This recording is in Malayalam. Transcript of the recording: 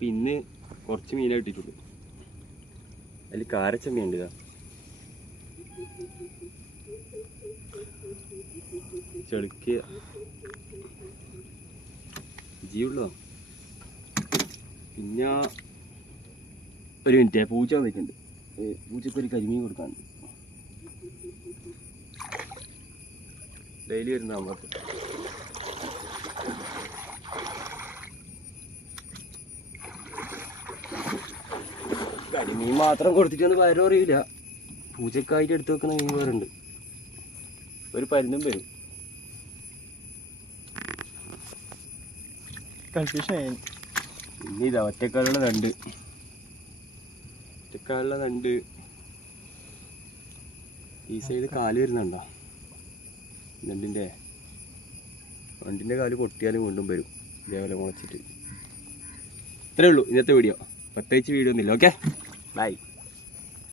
അപ്പം ഇന്ന് കുറച്ച് മീനെ കിട്ടിയിട്ടുള്ളൂ. അതിൽ കാരച്ചമ്മയുണ്ട്. ഇതാ ചെളുക്കിയ ജീവുള്ളോ. പിന്നെ ഒരു മിനിറ്റ്, പൂച്ച വന്നിട്ടുണ്ട്. പൂച്ചക്കൊരു കരിമീൻ കൊടുക്കാനുണ്ട്. ഡെയിലി വരുന്ന നമ്മൾ കരിമീൻ മാത്രം കൊടുത്തിട്ടൊന്നും വയറും അറിയില്ല. പൂച്ചക്കായിട്ട് എടുത്ത് വെക്കുന്ന മീൻ വേറെ ഉണ്ട്. ഒരു പരുന്നും വരും. കൺഫ്യൂഷൻ ആയി. പിന്നെ ഇതാ ഒറ്റക്കാലുള്ള നണ്ട്. ഈ സൈഡ് കാല് വരുന്നുണ്ടോ? വണ്ടിൻ്റെ കാല് പൊട്ടിയാലും വീണ്ടും വരും ഇതേപോലെ മുളച്ചിട്ട്. ഇത്രയേ ഉള്ളൂ ഇന്നത്തെ വീഡിയോ. പ്രത്യേകിച്ച് വീഡിയോ ഒന്നുമില്ല. Okay, by.